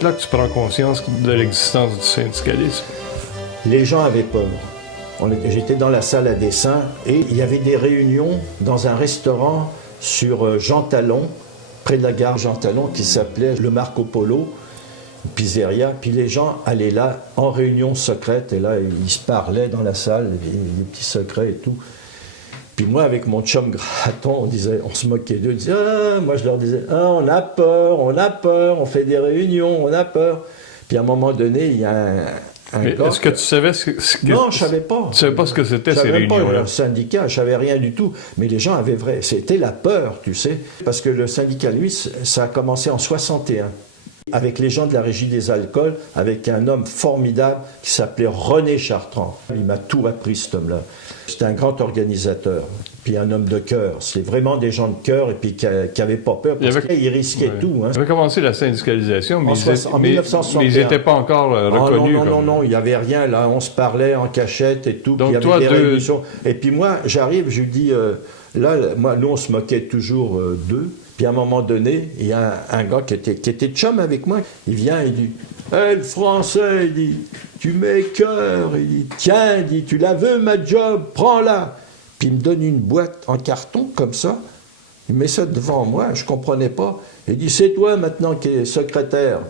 peut-être là que tu prends conscience de l'existence du syndicalisme. Les gens avaient peur. J'étais dans la salle à dessin et il y avait des réunions dans un restaurant sur Jean Talon, près de la gare Jean Talon, qui s'appelait le Marco Polo, une pizzeria. Puis les gens allaient là en réunion secrète et là, ils se parlaient dans la salle, des petits secrets et tout. Puis moi, avec mon chum Graton, on se moquait d'eux, on disait, moi je leur disais, on a peur, on fait des réunions, on a peur. Puis à un moment donné, il y a mais est-ce que tu savais ce que... Non, je savais pas. Tu savais pas ce que c'était ces réunions-là? Je savais pas le syndicat, je savais rien du tout. Mais les gens avaient c'était la peur, tu sais. Parce que le syndicat, lui, ça a commencé en 61. Avec les gens de la Régie des alcools, avec un homme formidable qui s'appelait René Chartrand. Il m'a tout appris, cet homme-là. C'était un grand organisateur, puis un homme de cœur. C'était vraiment des gens de cœur et puis qui n'avaient pas peur, parce qu'ils risquaient tout. Hein. Il avait commencé la syndicalisation, mais en 1961. Mais ils n'étaient pas encore reconnus. Non, il n'y avait rien. Là, on se parlait en cachette et tout. Donc puis il y avait des réunions. Et puis moi, j'arrive, je lui dis, nous, on se moquait toujours d'eux. Puis à un moment donné, il y a un gars qui était chum avec moi. Il vient, il dit, hey, le français, il dit, tu mets cœur. Il dit, tiens, il dit, tu la veux ma job, prends-la. Puis il me donne une boîte en carton comme ça. Il met ça devant moi, je ne comprenais pas. Il dit, c'est toi maintenant qui es secrétaire.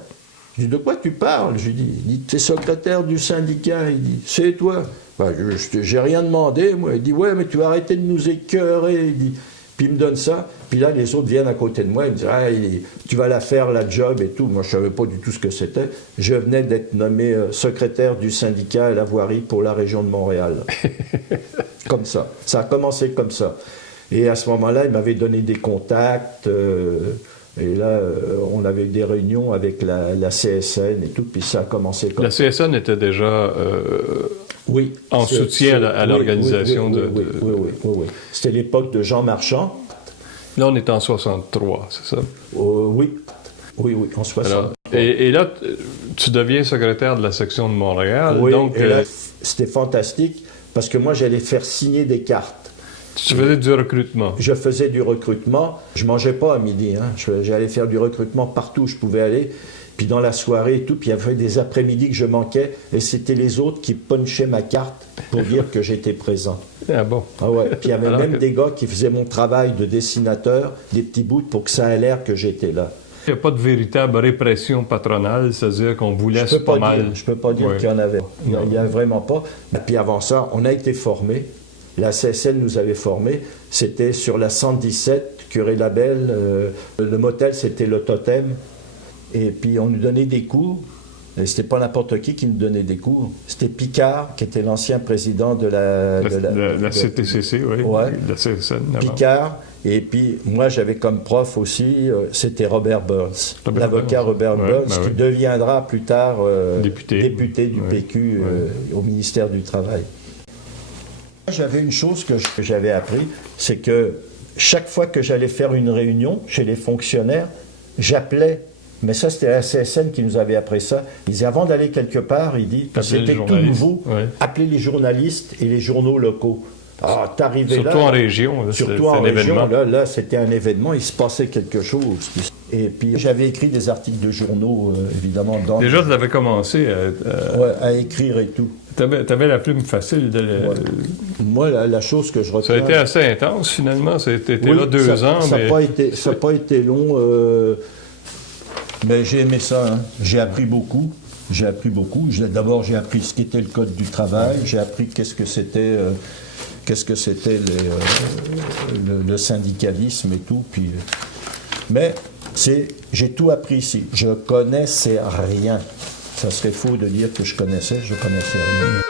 Je dis, de quoi tu parles? Je lui dis, il dit, tu es secrétaire du syndicat. Il dit, c'est toi. Ben, je n'ai rien demandé, moi. Il dit, ouais, mais tu vas arrêter de nous écœurer. Il dit, puis il me donne ça. Puis là, les autres viennent à côté de moi. Ils me disent, tu vas la faire, la job et tout. Moi, je ne savais pas du tout ce que c'était. Je venais d'être nommé secrétaire du syndicat à la voirie pour la région de Montréal. Comme ça. Ça a commencé comme ça. Et à ce moment-là, il m'avait donné des contacts. Et là, on avait eu des réunions avec la CSN et tout. Puis ça a commencé comme ça. La CSN était déjà oui, en soutien à l'organisation oui. C'était l'époque de Jean Marchand. Là, on est en 63, c'est ça? Oui, en 60. Alors, et là, tu deviens secrétaire de la section de Montréal. Oui, donc, et là, c'était fantastique parce que moi, j'allais faire signer des cartes. Tu faisais du recrutement? Je faisais du recrutement. Je mangeais pas à midi. Hein. J'allais faire du recrutement partout où je pouvais aller. Puis dans la soirée et tout, puis il y avait des après-midi que je manquais, et c'était les autres qui punchaient ma carte pour dire que j'étais présent. Ah bon? Ah ouais. Puis il y avait même des gars qui faisaient mon travail de dessinateur, des petits bouts pour que ça ait l'air que j'étais là. Il n'y a pas de véritable répression patronale, c'est-à-dire qu'on vous laisse pas mal. Je peux pas dire qu'il y en avait. Il n'y a vraiment pas. Et puis avant ça, on a été formés. La CSN nous avait formés. C'était sur la 117, Curé-Labelle. Le motel, c'était le Totem. Et puis, on nous donnait des cours. Et c'était pas n'importe qui nous donnait des cours. C'était Picard, qui était l'ancien président de la CTCC, oui. Ouais. La CSN. Picard. Et puis, moi, j'avais comme prof aussi, c'était Robert Burns. L'avocat Robert Burns, qui deviendra plus tard député du PQ au ministère du Travail. J'avais une chose que j'avais appris, c'est que chaque fois que j'allais faire une réunion chez les fonctionnaires, j'appelais. Mais ça, c'était la CSN qui nous avait appris ça. Il disait, avant d'aller quelque part, il dit, c'était tout nouveau, appelez les journalistes et les journaux locaux. Ah, t'arrivais là. Surtout en région. Surtout en région. Là, c'était un événement, il se passait quelque chose. Et puis, j'avais écrit des articles de journaux, évidemment. Déjà, tu avais commencé à écrire et tout. Tu avais la plume facile. Moi, la chose que je retiens... Ça a été assez intense, finalement. Ça a été là 2 ans. Ça n'a pas été long... Mais j'ai aimé ça, hein. J'ai appris beaucoup. D'abord, j'ai appris ce qu'était le code du travail, j'ai appris qu'est-ce que c'était le syndicalisme et tout. Puis, mais j'ai tout appris ici. Je connaissais rien. Ça serait faux de dire que je connaissais rien.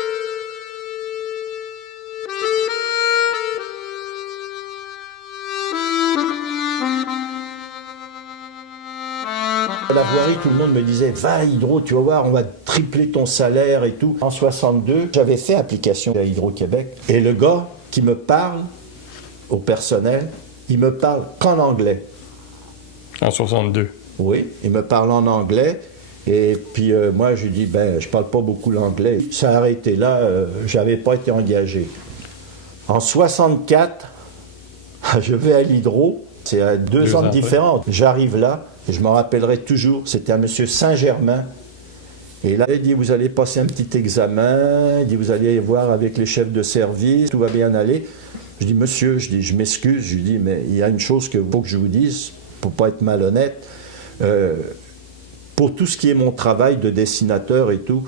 À la voirie, tout le monde me disait « Va à Hydro, tu vas voir, on va tripler ton salaire et tout ». En 62, j'avais fait application à Hydro-Québec. Et le gars qui me parle au personnel, il me parle qu'en anglais. En 62? Oui, il me parle en anglais. Et puis moi, je lui dis « je parle pas beaucoup l'anglais ». Ça a arrêté là, j'avais pas été engagé. En 64, je vais à l'Hydro, c'est à 2 ans de différence. J'arrive là. Et je m'en rappellerai toujours, c'était un monsieur Saint-Germain. Et là, il dit, vous allez passer un petit examen, il dit, vous allez voir avec les chefs de service, tout va bien aller. Je dis, monsieur, je m'excuse, je lui dis, mais il y a une chose qu'il faut que je vous dise, pour ne pas être malhonnête. Pour tout ce qui est mon travail de dessinateur et tout,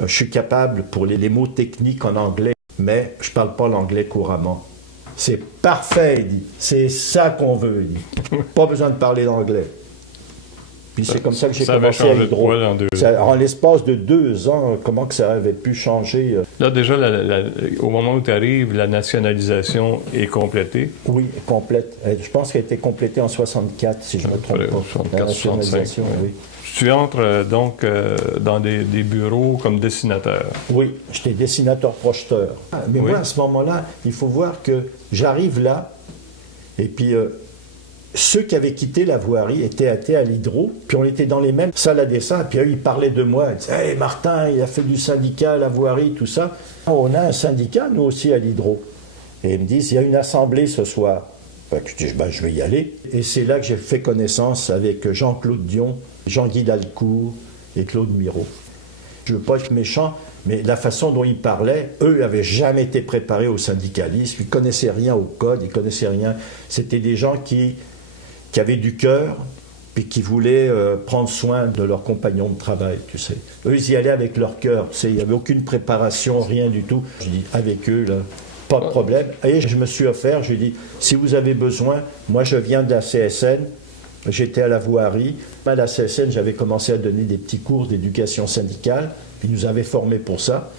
je suis capable pour les mots techniques en anglais, mais je ne parle pas l'anglais couramment. C'est parfait, il dit. C'est ça qu'on veut, il dit. Pas besoin de parler l'anglais. Puis c'est comme ça que j'ai commencé à Hydro. En l'espace de 2 ans, comment que ça avait pu changer? Là, déjà, au moment où tu arrives, la nationalisation est complétée. Oui, complète. Je pense qu'elle a été complétée en 64, si je ne me trompe pas. 64, 65. Oui. Tu entres donc dans des bureaux comme dessinateur. Oui, j'étais dessinateur-projeteur. Mais oui. Moi, à ce moment-là, il faut voir que j'arrive là, et puis ceux qui avaient quitté la voirie étaient à l'Hydro, puis on était dans les mêmes salles à dessin, puis eux, ils parlaient de moi. Ils disaient, hey, Martin, il a fait du syndicat à la voirie, tout ça. On a un syndicat, nous aussi, à l'Hydro. Et ils me disent, il y a une assemblée ce soir. Je dis, je vais y aller. Et c'est là que j'ai fait connaissance avec Jean-Claude Dion, Jean-Guy Dalcourt et Claude Miro. Je ne veux pas être méchant, mais la façon dont ils parlaient, eux n'avaient jamais été préparés au syndicalisme, ils ne connaissaient rien au code, ils ne connaissaient rien. C'était des gens qui avaient du cœur, puis qui voulaient prendre soin de leurs compagnons de travail, tu sais. Eux, ils y allaient avec leur cœur, tu sais, il n'y avait aucune préparation, rien du tout. Je dis, avec eux, là, pas de problème. Et je me suis offert, je lui ai dit, si vous avez besoin, moi je viens de la CSN, j'étais à la voirie. À la CSN, j'avais commencé à donner des petits cours d'éducation syndicale, puis ils nous avaient formés pour ça.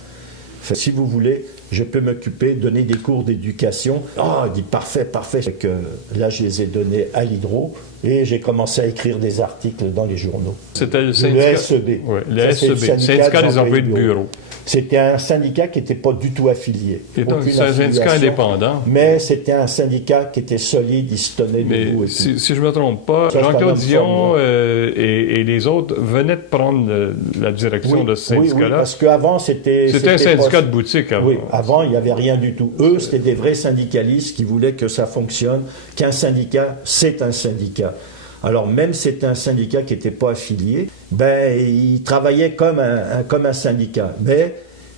Fait, si vous voulez, je peux m'occuper, donner des cours d'éducation. Ah, il dit parfait, parfait. Fait que, là, je les ai donnés à l'Hydro et j'ai commencé à écrire des articles dans les journaux. C'était le syndicat. Le SEB. Oui, le SEB, syndicat des employés de bureau. C'était un syndicat qui n'était pas du tout affilié. C'est un syndicat indépendant. Mais c'était un syndicat qui était solide, il se tenait debout. Si je ne me trompe pas, Jean-Claude Dion et les autres venaient de prendre la direction de ce syndicat-là. Oui, parce qu'avant, c'était un syndicat de boutique. Avant. Oui, avant, il n'y avait rien du tout. Eux, c'était des vrais syndicalistes qui voulaient que ça fonctionne, qu'un syndicat, c'est un syndicat. Alors même si c'était un syndicat qui n'était pas affilié, il travaillait comme un syndicat. Mais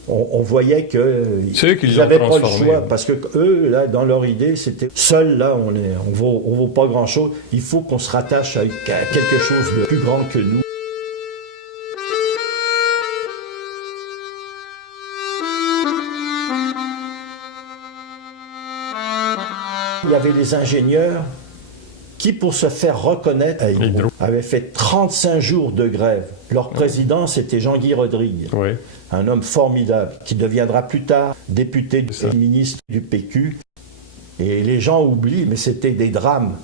on voyait qu'ils n'avaient pas le choix. Parce que eux, là, dans leur idée, c'était seul, là, on vaut pas grand-chose. Il faut qu'on se rattache à quelque chose de plus grand que nous. Il y avait les ingénieurs qui, pour se faire reconnaître à Hydro, avaient fait 35 jours de grève. Leur président, c'était Jean-Guy Rodrigue, un homme formidable, qui deviendra plus tard député et ministre du PQ. Et les gens oublient, mais c'était des drames.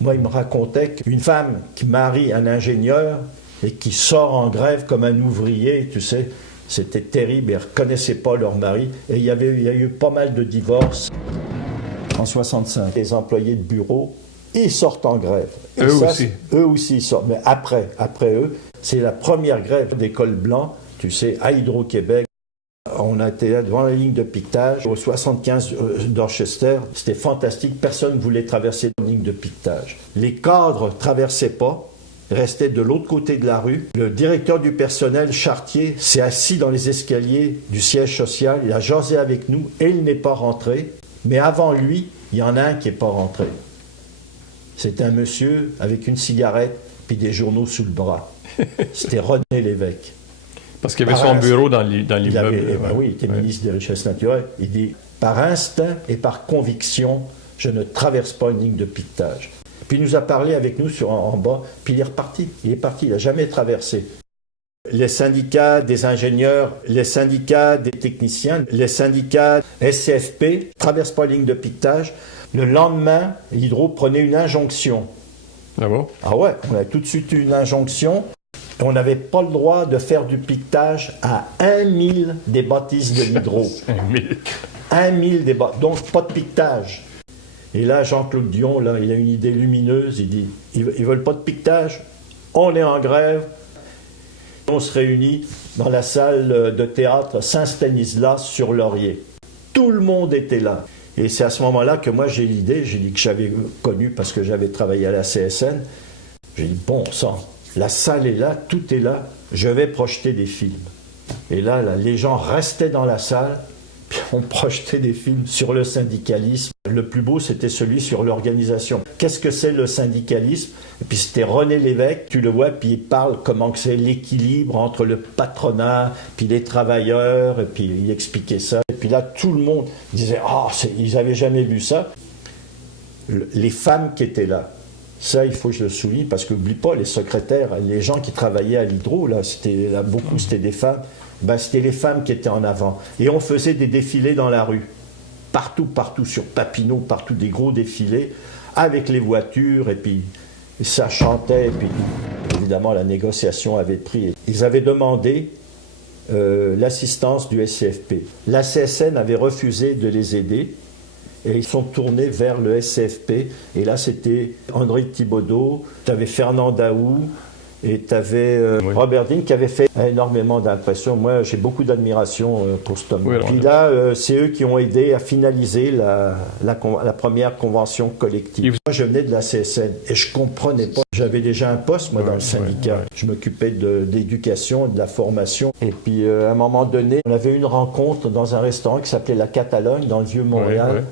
Moi, il me racontait qu'une femme qui marie un ingénieur et qui sort en grève comme un ouvrier, tu sais, c'était terrible, ils ne reconnaissaient pas leur mari. Et il y a eu pas mal de divorces. En 65, les employés de bureau, ils sortent en grève. Et eux aussi, ils sortent. Mais après eux, c'est la première grève des cols blancs, tu sais, à Hydro-Québec. On a été là devant la ligne de piquetage, au 75 d'Orchester. C'était fantastique, personne ne voulait traverser la ligne de piquetage. Les cadres ne traversaient pas, restaient de l'autre côté de la rue. Le directeur du personnel, Chartier, s'est assis dans les escaliers du siège social. Il a jasé avec nous et il n'est pas rentré. Mais avant lui, il y en a un qui n'est pas rentré. C'est un monsieur avec une cigarette puis des journaux sous le bras. C'était René Lévesque. Parce qu'il avait son bureau dans l'immeuble. Oui, il était ministre des Richesses naturelles. Il dit, par instinct et par conviction, je ne traverse pas une ligne de piquetage. Puis il nous a parlé avec nous en bas, puis il est reparti. Il est parti, il n'a jamais traversé. Les syndicats des ingénieurs, les syndicats des techniciens, les syndicats SCFP ne traversent pas la ligne de piquetage. Le lendemain, Hydro prenait une injonction. Ah bon? Ah ouais, on a tout de suite eu une injonction. On n'avait pas le droit de faire du piquetage à 1000 des bâtisses de l'Hydro. 1000 des bâtisses, donc pas de piquetage. Et là, Jean-Claude Dion, là, il a une idée lumineuse. Il dit, ils veulent pas de piquetage, on est en grève. On se réunit dans la salle de théâtre Saint-Stanislas sur Laurier. Tout le monde était là. Et c'est à ce moment-là que moi j'ai l'idée, j'ai dit que j'avais connu parce que j'avais travaillé à la CSN, J'ai dit, bon sang, la salle est là, tout est là, je vais projeter des films. Et là, les gens restaient dans la salle, puis on projetait des films sur le syndicalisme. Le plus beau, c'était celui sur l'organisation. Qu'est-ce que c'est le syndicalisme? Et puis c'était René Lévesque, tu le vois, puis il parle comment que c'est l'équilibre entre le patronat, puis les travailleurs, et puis il expliquait ça. Et puis là, tout le monde disait, oh, ils n'avaient jamais vu ça. Les femmes qui étaient là, ça, il faut que je le souligne, parce qu'oublie pas, les secrétaires, les gens qui travaillaient à l'hydro, beaucoup, c'était des femmes. Ben, c'était les femmes qui étaient en avant. Et on faisait des défilés dans la rue. Partout, sur Papineau, partout, des gros défilés, avec les voitures, et puis ça chantait, et puis évidemment, la négociation avait pris. Ils avaient demandé l'assistance du SCFP. La CSN avait refusé de les aider, et ils sont tournés vers le SCFP. Et là, c'était André Thibaudot, tu avais Fernand Daou, et tu avais Robert Dean qui avait fait énormément d'impression. Moi, j'ai beaucoup d'admiration pour cet homme. Oui, puis là, c'est eux qui ont aidé à finaliser la première convention collective. Moi, je venais de la CSN et je comprenais pas. J'avais déjà un poste, moi, dans le syndicat. Je m'occupais de l'éducation, de la formation. Et puis, à un moment donné, on avait une rencontre dans un restaurant qui s'appelait La Catalogne, dans le Vieux-Montréal.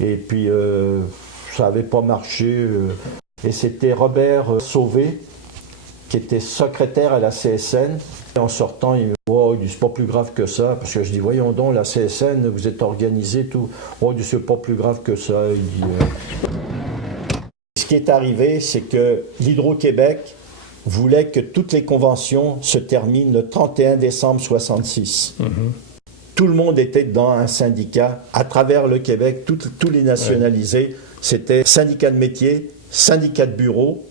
Et puis, ça n'avait pas marché. Et c'était Robert Sauvé, qui était secrétaire à la CSN. Et en sortant, il me dit, oh, c'est pas plus grave que ça. Parce que je dis, voyons donc, la CSN, vous êtes organisé, tout. Oh, c'est pas plus grave que ça. Il dit, Ce qui est arrivé, c'est que l'Hydro-Québec voulait que toutes les conventions se terminent le 31 décembre 1966. Tout le monde était dans un syndicat. À travers le Québec, tous les nationalisés, c'était syndicat de métier, syndicat de bureau,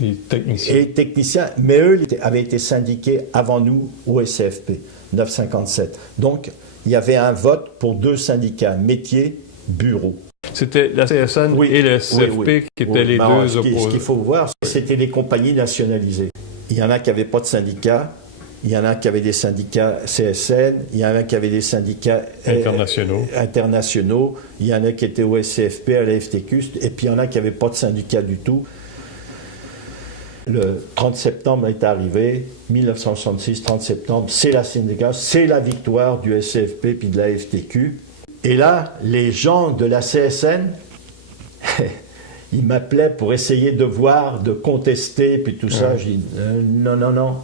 et techniciens, mais eux avaient été syndiqués avant nous au SCFP, 957. Donc, il y avait un vote pour 2 syndicats, métier, bureau. C'était la CSN et le SCFP qui étaient les deux opposés. Ce qu'il faut voir, c'était les compagnies nationalisées. Il y en a qui n'avaient pas de syndicats, il y en a qui avaient des syndicats CSN, il y en a qui avaient des syndicats internationaux, il y en a qui étaient au SCFP, à la FTQ, et puis il y en a qui n'avaient pas de syndicat du tout. Le 30 septembre est arrivé, 1966, 30 septembre, c'est la syndicat, c'est la victoire du SCFP puis de la FTQ. Et là, les gens de la CSN, ils m'appelaient pour essayer de voir, de contester, puis tout ça. Je dis, non.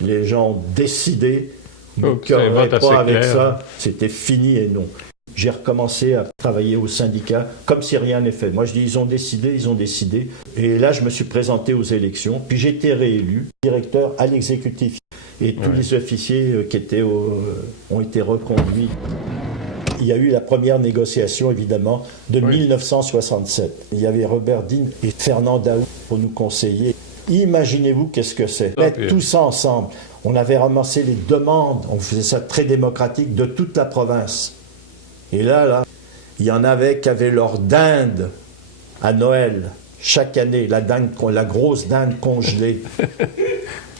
Les gens ont décidé, ne cœurerait pas avec ça, c'était fini et non. J'ai recommencé à travailler au syndicat comme si rien n'est fait. Moi, je dis, ils ont décidé. Et là, je me suis présenté aux élections, puis j'ai été réélu directeur à l'exécutif. Et tous les officiers qui étaient ont été reconduits. Il y a eu la première négociation, évidemment, de 1967. Il y avait Robert Dean et Fernand Daou pour nous conseiller. Imaginez-vous qu'est-ce que c'est. Mettre tout ça ensemble. On avait ramassé les demandes, on faisait ça très démocratique, de toute la province. Et là, il y en avait qui avaient leur dinde à Noël, chaque année, la grosse dinde congelée.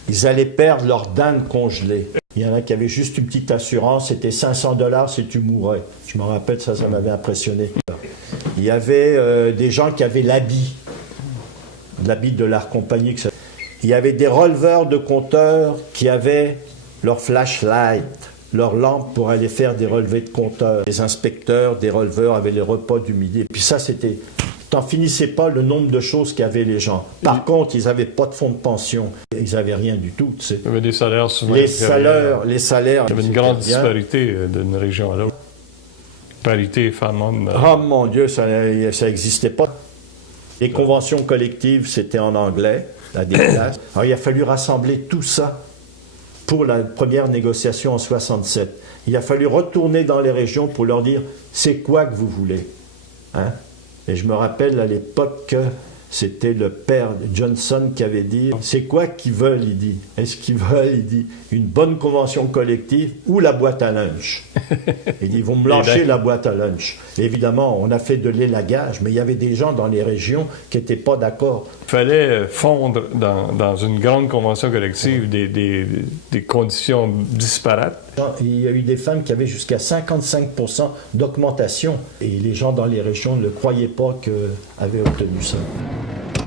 Ils allaient perdre leur dinde congelée. Il y en a qui avaient juste une petite assurance, c'était $500 si tu mourais. Je me rappelle, ça m'avait impressionné. Il y avait des gens qui avaient l'habit de leur compagnie. Il y avait des releveurs de compteurs qui avaient leur flashlight, leur lampe pour aller faire des relevés de compteurs. Les inspecteurs, des releveurs avaient les repas du midi. Et puis ça, c'était... T'en finissais pas le nombre de choses qu'avaient les gens. Par contre, ils n'avaient pas de fonds de pension. Ils n'avaient rien du tout. Tu sais. Il y avait des salaires souvent. Les salaires. Il y avait une grande disparité d'une région à l'autre. Parité femmes-hommes. Oh mon Dieu, ça n'existait pas. Les conventions collectives, c'était en anglais, à des classes. Alors, il a fallu rassembler tout ça pour la première négociation en 67. Il a fallu retourner dans les régions pour leur dire « c'est quoi que vous voulez hein? » Et je me rappelle à l'époque que c'était le père Johnson qui avait dit « c'est quoi qu'ils veulent ?» il dit. Est-ce qu'ils veulent, il dit, une bonne convention collective ou la boîte à lunch? Il dit « ils vont me lâcher la boîte à lunch ». Évidemment, on a fait de l'élagage, mais il y avait des gens dans les régions qui n'étaient pas d'accord. Il fallait fondre dans une grande convention collective des conditions disparates. Il y a eu des femmes qui avaient jusqu'à 55% d'augmentation et les gens dans les régions ne croyaient pas qu'avaient obtenu ça.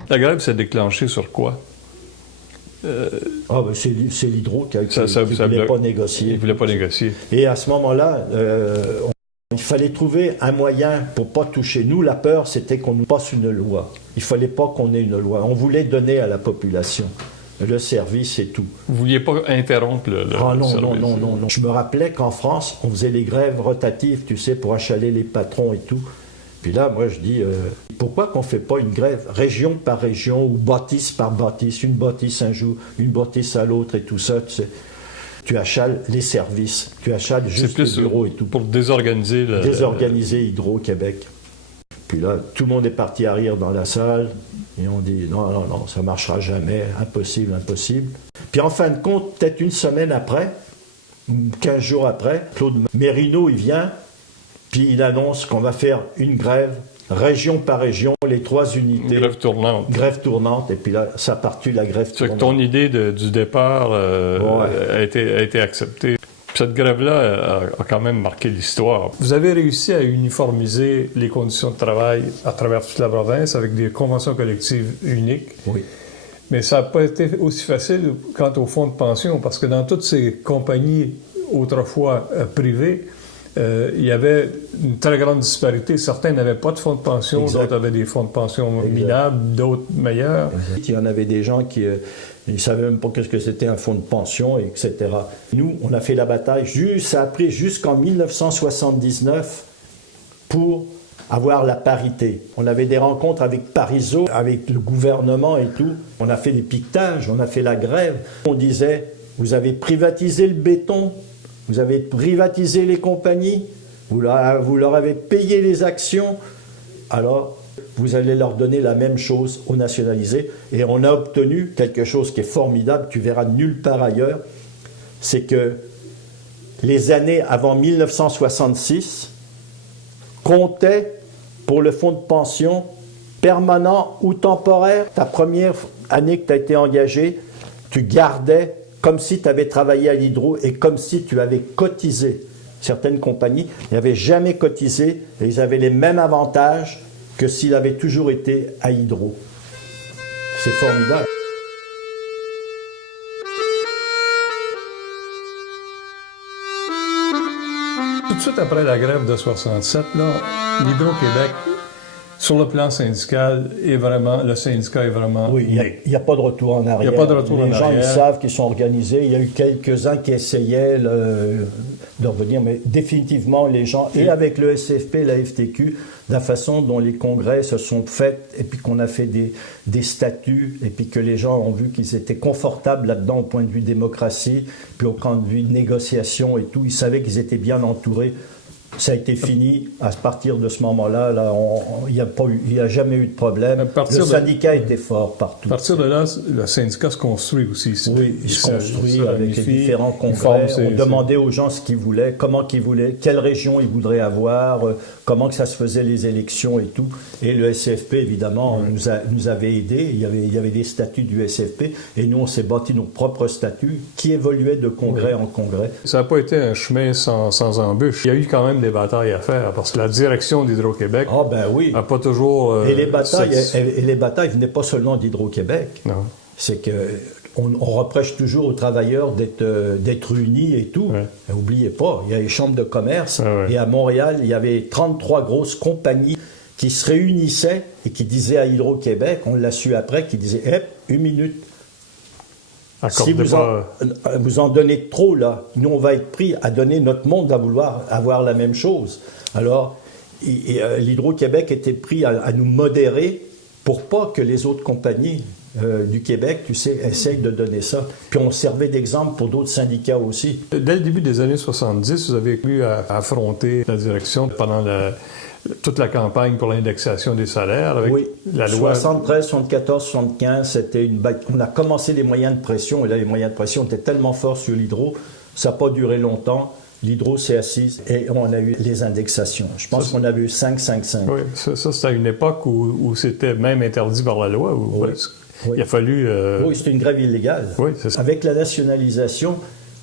La grève s'est déclenchée sur quoi? C'est l'Hydro qui Ça ne voulait pas négocier. Il ne voulait pas négocier. Et à ce moment-là, il fallait trouver un moyen pour ne pas toucher. Nous, la peur, c'était qu'on nous passe une loi. Il ne fallait pas qu'on ait une loi. On voulait donner à la population le service et tout. Vous ne vouliez pas interrompre le service? Non. Je me rappelais qu'en France, on faisait les grèves rotatives, tu sais, pour achaler les patrons et tout. Puis là, moi, je dis, pourquoi qu'on ne fait pas une grève région par région ou bâtisse par bâtisse, une bâtisse un jour, une bâtisse à l'autre et tout ça, tu sais. Tu achales les services, tu achales juste les bureaux et tout. Pour désorganiser Désorganiser Hydro-Québec. Puis là, tout le monde est parti à rire dans la salle. Et on dit, non, ça ne marchera jamais, impossible. Puis en fin de compte, peut-être une semaine après, 15 jours après, Claude Mérino, il vient, puis il annonce qu'on va faire une grève, région par région, les 3 unités. Une grève tournante. Grève tournante, et puis là, ça partit la grève tournante. C'est que ton idée du départ a été acceptée. Cette grève-là a quand même marqué l'histoire. Vous avez réussi à uniformiser les conditions de travail à travers toute la province avec des conventions collectives uniques. Oui. Mais ça n'a pas été aussi facile quant au fonds de pension, parce que dans toutes ces compagnies autrefois privées, il y avait une très grande disparité. Certains n'avaient pas de fonds de pension, d'autres avaient des fonds de pension minables, d'autres meilleurs. Il y en avait des gens qui ne savaient même pas ce que c'était un fonds de pension, etc. Nous, on a fait la bataille, ça a pris jusqu'en 1979 pour avoir la parité. On avait des rencontres avec Parizeau, avec le gouvernement et tout. On a fait des piquetages, on a fait la grève. On disait, vous avez privatisé le béton, vous avez privatisé les compagnies, vous leur avez payé les actions, alors vous allez leur donner la même chose aux nationalisés. Et on a obtenu quelque chose qui est formidable, tu verras nulle part ailleurs, c'est que les années avant 1966 comptaient pour le fonds de pension permanent ou temporaire. Ta première année que tu as été engagé, tu gardais comme si tu avais travaillé à l'Hydro et comme si tu avais cotisé. Certaines compagnies n'avaient jamais cotisé et ils avaient les mêmes avantages que s'il avait toujours été à Hydro. C'est formidable. Tout de suite après la grève de 67, l'Hydro-Québec, sur le plan syndical, le syndicat est vraiment... Oui, il n'y a pas de retour en arrière. Il n'y a pas de retour en arrière. Les gens, ils savent qu'ils sont organisés. Il y a eu quelques-uns qui essayaient de revenir, mais définitivement, les gens, et avec le SFP, la FTQ, la façon dont les congrès se sont faits, et puis qu'on a fait des statuts, et puis que les gens ont vu qu'ils étaient confortables là-dedans au point de vue démocratie, puis au point de vue négociation et tout, ils savaient qu'ils étaient bien entourés. Ça a été fini à partir de ce moment-là. Il n'y a jamais eu de problème. Le syndicat était fort partout. À partir de là, le syndicat se construit aussi. Oui, il se construit avec les différents congrès. On demandait aux gens ce qu'ils voulaient, comment qu'ils voulaient, quelle région ils voudraient avoir, comment que ça se faisait les élections et tout. Et le SFP, évidemment, nous avait aidés. Il y avait des statuts du SFP. Et nous, on s'est bâti nos propres statuts qui évoluaient de congrès en congrès. Ça n'a pas été un chemin sans embûches. Il y a eu quand même des batailles à faire, parce que la direction d'Hydro-Québec n'a pas toujours... Et les batailles venaient pas seulement d'Hydro-Québec. Non. C'est que on reproche toujours aux travailleurs d'être unis et tout. Ouais. N'oubliez pas, il y a les chambres de commerce, et à Montréal, il y avait 33 grosses compagnies qui se réunissaient et qui disaient à Hydro-Québec, on l'a su après, qui disaient « une minute ». Si vous en donnez trop, là, nous, on va être pris à donner notre monde à vouloir avoir la même chose. Alors, l'Hydro-Québec était pris à nous modérer pour pas que les autres compagnies du Québec, tu sais, essayent de donner ça. Puis on servait d'exemple pour d'autres syndicats aussi. Dès le début des années 70, vous avez eu à affronter la direction pendant toute la campagne pour l'indexation des salaires avec la loi... 73, 74, 75, c'était on a commencé les moyens de pression, et là, les moyens de pression étaient tellement forts sur l'Hydro, ça n'a pas duré longtemps. L'Hydro s'est assise et on a eu les indexations. Je pense qu'on avait eu 5-5-5. Oui, ça c'était à une époque où c'était même interdit par la loi. Il a fallu... Oui, c'était une grève illégale. Oui, c'est ça. Avec la nationalisation,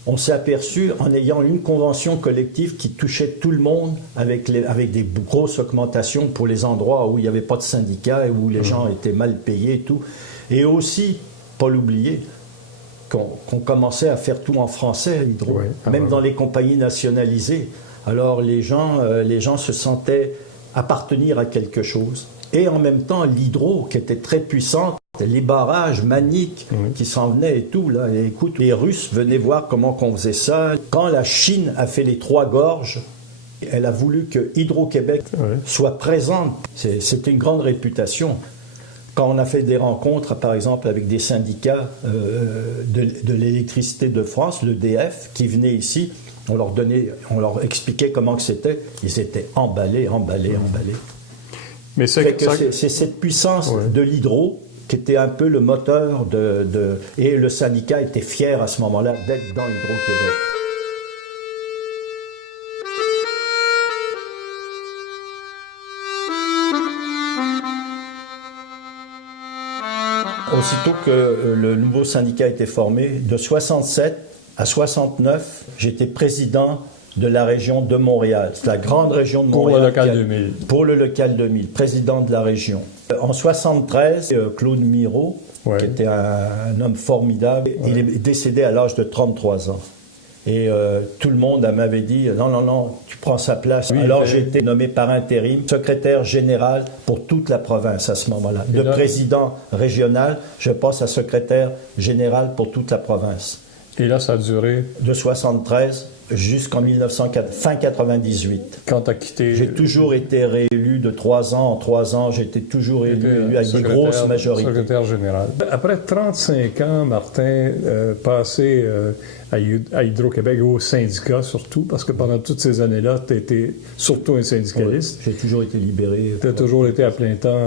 on s'est aperçu, en ayant une convention collective qui touchait tout le monde, avec des grosses augmentations pour les endroits où il n'y avait pas de syndicats et où les gens étaient mal payés et tout. Et aussi, pas l'oublier, qu'on commençait à faire tout en français à Hydro, même dans les compagnies nationalisées. Alors les gens se sentaient appartenir à quelque chose. Et en même temps, l'hydro, qui était très puissante, les barrages maniques qui s'en venaient et tout, là. Et écoute, les Russes venaient voir comment on faisait ça. Quand la Chine a fait les 3 gorges, elle a voulu que Hydro-Québec soit présente. C'était une grande réputation. Quand on a fait des rencontres, par exemple, avec des syndicats de l'électricité de France, l'EDF, qui venaient ici, on leur expliquait comment que c'était. Ils étaient emballés. Mais c'est cette puissance de l'hydro qui était un peu le moteur et le syndicat était fier à ce moment-là d'être dans Hydro-Québec. Aussitôt que le nouveau syndicat a été formé, de 67 à 69, j'étais président de la région de Montréal. C'est la grande région de Montréal. Pour le local 2000. Pour le local 2000, président de la région. En 73, Claude Miro, qui était un homme formidable, il est décédé à l'âge de 33 ans. Et tout le monde m'avait dit « Non, tu prends sa place ». Alors j'ai été nommé par intérim secrétaire général pour toute la province à ce moment-là. De président régional, je passe à secrétaire général pour toute la province. Et là, ça a duré? De 73 jusqu'en fin 98. Quand tu as quitté? J'ai toujours été réélu de 3 ans en 3 ans. J'étais toujours élu avec des grosses majorités. Secrétaire général. Après 35 ans, Martin, passé à Hydro-Québec, au syndicat surtout, parce que pendant toutes ces années-là, tu étais surtout un syndicaliste. J'ai toujours été libéré. Tu as toujours été à plein temps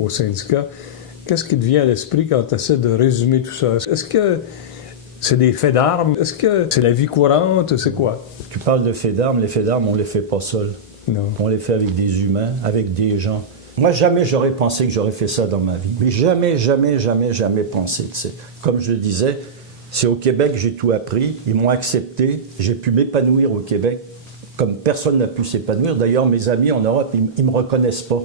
au syndicat. Qu'est-ce qui te vient à l'esprit quand tu essaies de résumer tout ça? Est-ce que c'est des faits d'armes? Est-ce que c'est la vie courante? C'est quoi? Tu parles de faits d'armes. Les faits d'armes, on ne les fait pas seuls. Non. On les fait avec des humains, avec des gens. Moi, jamais j'aurais pensé que j'aurais fait ça dans ma vie. Mais jamais pensé. T'sais. Comme je le disais, c'est au Québec que j'ai tout appris. Ils m'ont accepté. J'ai pu m'épanouir au Québec comme personne n'a pu s'épanouir. D'ailleurs, mes amis en Europe, ils ne me reconnaissent pas.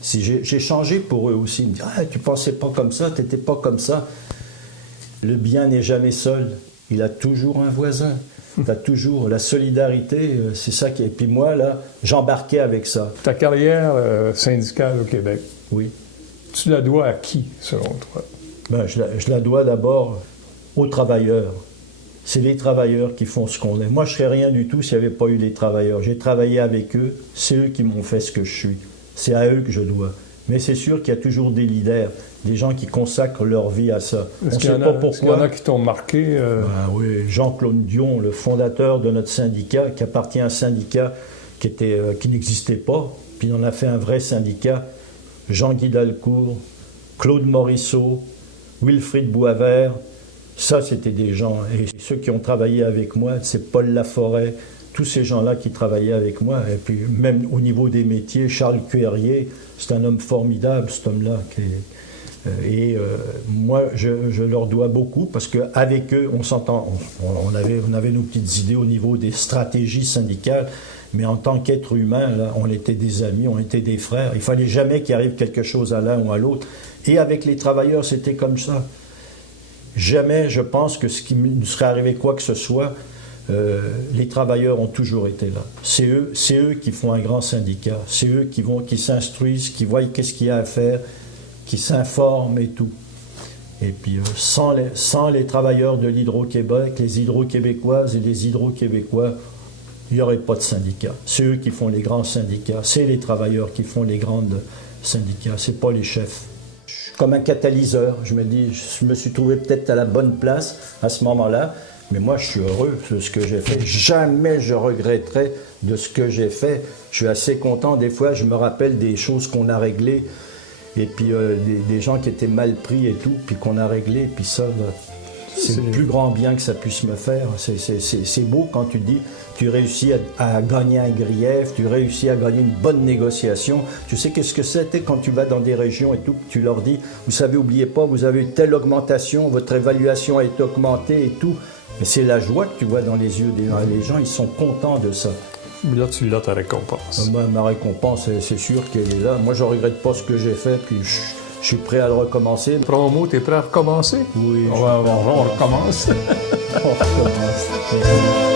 Si j'ai changé pour eux aussi. Ils me disent « Ah, tu pensais pas comme ça, tu n'étais pas comme ça. » Le bien n'est jamais seul. Il a toujours un voisin. Tu as toujours la solidarité. C'est ça qui est. Et puis moi, là, j'embarquais avec ça. Ta carrière syndicale au Québec, oui. Tu la dois à qui, selon toi? Ben, je la dois d'abord aux travailleurs. C'est les travailleurs qui font ce qu'on est. Moi, je ne serais rien du tout s'il n'y avait pas eu les travailleurs. J'ai travaillé avec eux. C'est eux qui m'ont fait ce que je suis. C'est à eux que je dois. Mais c'est sûr qu'il y a toujours des leaders, des gens qui consacrent leur vie à ça. Est-ce qu'il y en a qui t'ont marqué? Ben oui, Jean-Claude Dion, le fondateur de notre syndicat, qui appartient à un syndicat qui n'existait pas, puis on a fait un vrai syndicat. Jean-Guy Dalcourt, Claude Morisseau, Wilfrid Boisvert, ça c'était des gens. Et ceux qui ont travaillé avec moi, c'est Paul Laforêt, tous ces gens-là qui travaillaient avec moi. Et puis même au niveau des métiers, Charles Cuérier, c'est un homme formidable, cet homme-là. Moi, je leur dois beaucoup parce qu'avec eux, on s'entend. On avait nos petites idées au niveau des stratégies syndicales, mais en tant qu'être humain, là, on était des amis, on était des frères. Il ne fallait jamais qu'il arrive quelque chose à l'un ou à l'autre. Et avec les travailleurs, c'était comme ça. Jamais, je pense que ce qui nous serait arrivé quoi que ce soit, les travailleurs ont toujours été là. C'est eux qui font un grand syndicat. C'est eux qui s'instruisent, qui voient qu'est-ce qu'il y a à faire, qui s'informent et tout. Et puis, sans les travailleurs de l'Hydro-Québec, les Hydro-Québécoises et les Hydro-Québécois, il n'y aurait pas de syndicat. C'est eux qui font les grands syndicats. C'est les travailleurs qui font les grands syndicats. C'est pas les chefs. Je suis comme un catalyseur. Je me suis trouvé peut-être à la bonne place à ce moment-là. Mais moi, je suis heureux de ce que j'ai fait. Jamais je regretterai de ce que j'ai fait. Je suis assez content. Des fois, je me rappelle des choses qu'on a réglées. Et puis, des gens qui étaient mal pris et tout, puis qu'on a réglé. Puis ça, c'est le plus grand bien que ça puisse me faire. C'est beau quand tu dis, tu réussis à gagner un grief, tu réussis à gagner une bonne négociation. Tu sais qu'est-ce que c'était quand tu vas dans des régions et tout, tu leur dis, vous savez, oubliez pas, vous avez eu telle augmentation, votre évaluation a été augmentée et tout. Mais c'est la joie que tu vois dans les yeux des gens. Les gens, ils sont contents de ça. Là, tu l'as ta récompense. Moi, ma récompense, c'est sûr qu'elle est là. Moi, je regrette pas ce que j'ai fait, puis je suis prêt à le recommencer. Prends un mot, t'es prêt à recommencer? Oui, On recommence. on recommence.